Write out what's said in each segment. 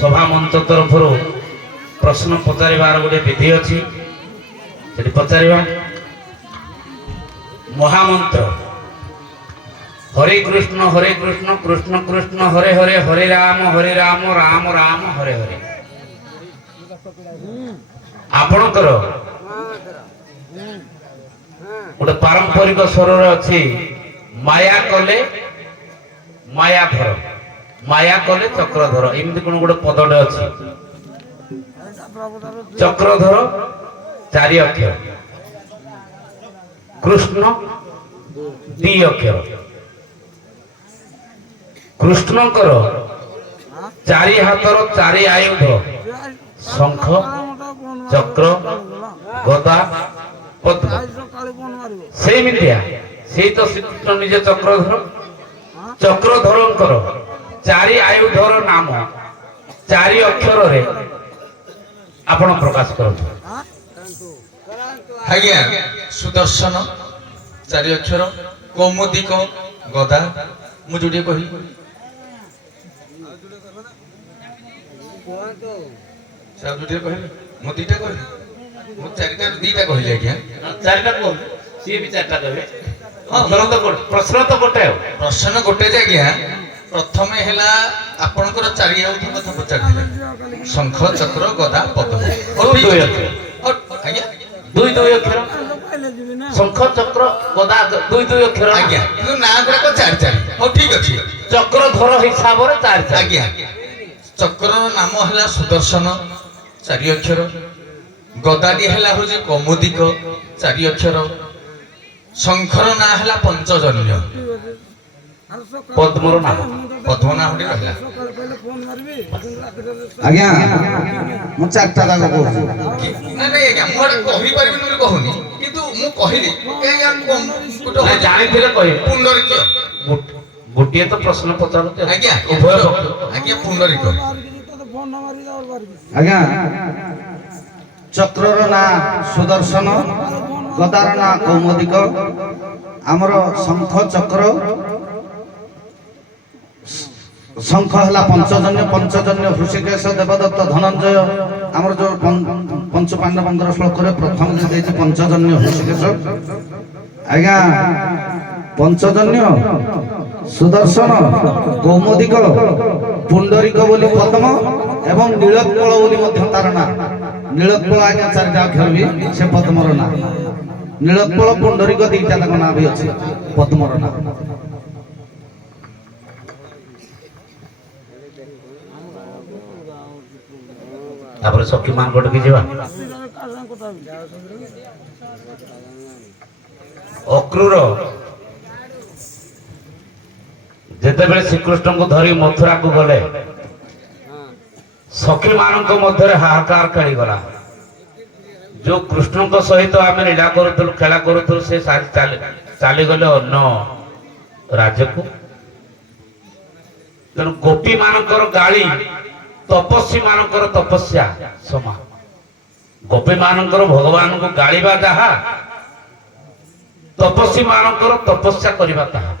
सभा मंच तरफ प्रश्न पचार गोटे विधि अच्छी से पचार महामंत्र हरे कृष्ण कृष्ण कृष्ण हरे हरे हरे राम राम राम हरे हरे आपणकर गोटे पारंपरिक स्वर अच्छी माया कले मायाधर चक्रधर एमती कौन गोटे पदटे अच्छी चक्रधर चारि अक्षर कृष्ण दी अक्षर कृष्णकर चारि हाथर चारि आयुध शंख चक्र गदा पद्म से मिथिया से तो श्रीकृष्ण निज चक्रधर चक्रधरंकर चारि आयुधर नाम चारि अक्षर रे आपण प्रकाश करथु आज्ञा सुदर्शन चारि अक्षर कौमुदिक गदा मु जोडी कहि सब जोडी कहि मु दीटा कहि मु चारिटा दीटा कहि आज्ञा चारिटा को सी भी चारिटा देबे हां प्रश्न तो गोटे प्रश्न गोटे जे आज्ञा प्रथमे हेला आपनकर चारि आयुध कथा पचारथिले शंख चक्र गदा पद्म आज्ञा दुई अक्षर शंख चक्र गदा दुई अक्षर आज्ञा किंतु ना गुडा को चारि चारि हो ठीक अछि चक्रधर हिसाब रे चारि चारि आज्ञा चक्र नाम हेला सुदर्शन चारि अक्षर गदाटी हेला हो जे कौमुदिक चारि अक्षर शंखर ना हेला पंचजन्य पद्मर नाम पद्म नाम रहला आज्ञा मु चारटा दाग कहू ना ना आज्ञा मु कहि परिबिन बोली कहूनी किंतु मु कहिली ए गोटे जानि थिले कहि पुंडरीक गोटे तो प्रश्न पचारते आज्ञा उभय पक्ष आज्ञा पुंडरीक आज्ञा चक्रर ना सुदर्शन गदार ना कौमुदिक आमर शंख चक्र शंख हला पंचजन्य हृषिकेश देवदत्त धनंजय आमर जो पंच पांडवंकर श्लोक रे प्रथम जे पंचजन्य हृषिकेश आज्ञा पंचजन्य सुदर्शन कौमुदिक पुंडरीक बोली पद्म एवं नीलोत्पल बोली मध्य तार ना नीलोत्पल आज्ञा चारिटा अक्षर भी से पद्मर ना नीलोत्पल पुंडरीक दुईटा तक ना भी अछि पद्मर ना तापर सखी मान गोटे की जीवा अक्रूर जेतेबेले श्रीकृष्ण को धरी मथुरा को गले सखी मान मध्य हाहाकार खेली गला जो कृष्ण को सहित आम लीला करूँ खेला करूँ से चली गले अन्न राज्य को तेणु गोपी मानकर गाली तपस्वी मानकर तपस्या समान गोपी मानकर भगवान को गालिबा जहा तपस्वी मानकर तपस्या करिबा ताहा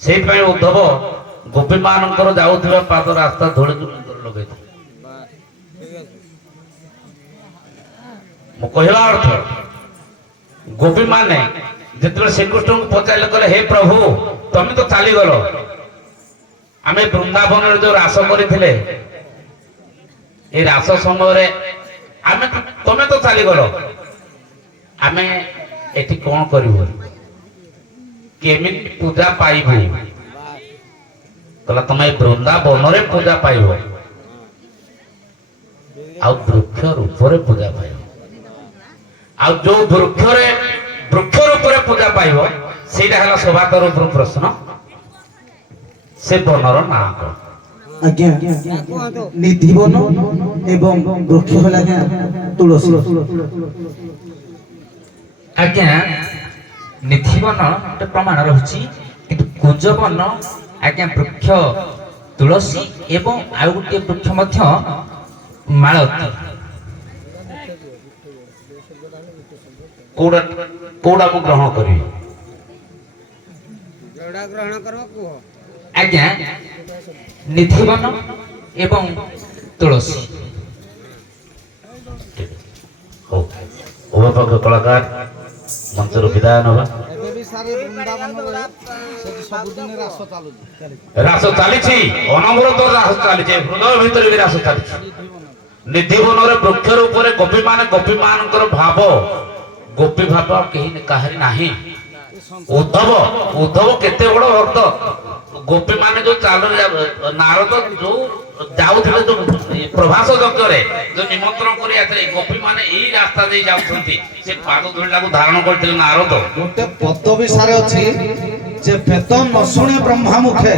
से उद्धव गोपी मानकर जाउथिबा पाद रास्ता धोड़ी लगे मो कहला अर्थ गोपी माने जितबे श्रीकृष्ण को पचारे कहले हे प्रभु तुम तो चली गलो आमे वृंदावन जो रास करथिले ए रास समय आमे तमे तो चली गलो आमे एठी कोन करिवो केमिन पूजा पाइबो कहला तुम वृंदावन रे पूजा पाइबो आ वृक्ष रूप रे पूजा पाइबो आ जो वृक्ष रूप रे पूजा पाइबो सेटा हला सभातर रूप प्रश्न से बनर ना आज्ञा निधिवन एवं वृक्ष होला आज्ञा तुलसी आज्ञा निधिवन गोटे प्रमाण रही किंतु कुंजवन आज्ञा वृक्ष तुलसी एवं आउ गोटे वृक्ष मध्य मालती कोड़ा को ग्रहण करी आज्ञा निधिवन ଏବଂ ତୁଳସୀ। ହଉ ଉଭୟପକ୍ଷ କଳାକାର ମଞ୍ଚରୁ ବିଦାୟ ନେବା। ରାସ ଚାଲିଛି, ଅନବରତ ରାସ ଚାଲିଛି, ହୃଦୟ ଭିତରେ ବି ରାସ ଚାଲିଛି। ନିଧିବନରେ ବୃକ୍ଷ ରୂପରେ ଗୋପୀମାନଙ୍କର ଭାବ, ଗୋପୀ ଭାବ କେହି କାହାରି ନାହିଁ। ଉଦ୍ଧବ କେତେ ବଡ ଭକ୍ତ। ଗୋପୀମାନେ ଯୋଉ ନାରଦ ଯୋଉ ଯାଉଥିଲେ ଯୋଉ ପ୍ରଭାସ ଯଜ୍ଞରେ ଯୋଉ ନିମନ୍ତ୍ରଣ କରି ଆସିଥିଲେ, ଗୋପୀମାନେ ଏଇ ରାସ୍ତା ଦେଇ ଯାଉଛନ୍ତି, ସେ ପାଦ ଧୂଳିଟାକୁ ଧାରଣ କରିଥିଲେ ନାରଦ। ଗୋଟେ ପଦବୀ ସାରେ ଅଛି ଯେ ବେଦ ନ ଶୁଣେ ବ୍ରହ୍ମା ମୁଖେ,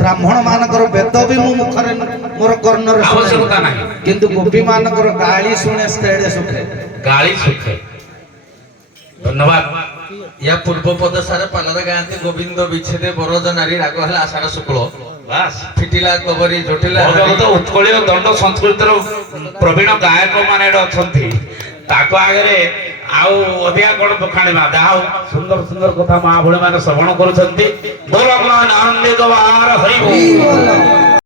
ବ୍ରାହ୍ମଣ ମାନଙ୍କର ବେଦ ବି ମୁଁ ମୁଖରେ ମୋର କର୍ଣ୍ଣରେ ଶୁଣେ, ଆବଶ୍ୟକତା ନାହିଁ। କିନ୍ତୁ ଗୋପୀ ମାନଙ୍କର ଗାଳି ଶୁଣେ ସ୍ତେଡେ ସୁଖେ। ଗାଳି ସୁଖେ। ଧନ୍ୟବାଦ। ୟା ପୂର୍ବ ପଦ ସାରେ ପାଲରେ ଗାଆନ୍ତି ଗୋବିନ୍ଦ ବିଚ୍ଛେଦେ ବରଦ ନାରୀ ରାଗ ହେଲା ଆଷାଢ଼ ଶୁକ୍ଳ। ବାସ୍ ଫିଟିଲା କବରୀ ଜଟିଲା ଭଗବତ ଉତ୍କଳୀୟ ଦଣ୍ଡ ସଂସ୍କୃତିର ପ୍ରବୀଣ ଗାୟକ ମାନେ ଏଠି ଅଛନ୍ତି, ତାଙ୍କ ଆଗରେ ଆଉ ଅଧିକା କଣ ବଖାଣିବା। ଯାହା ହଉ ସୁନ୍ଦର ସୁନ୍ଦର କଥା ମା ଭଳି ମାନେ ଶ୍ରବଣ କରୁଛନ୍ତି। ବୋଲ ଆନନ୍ଦିତ ବାହାର ହରିବୋଲ।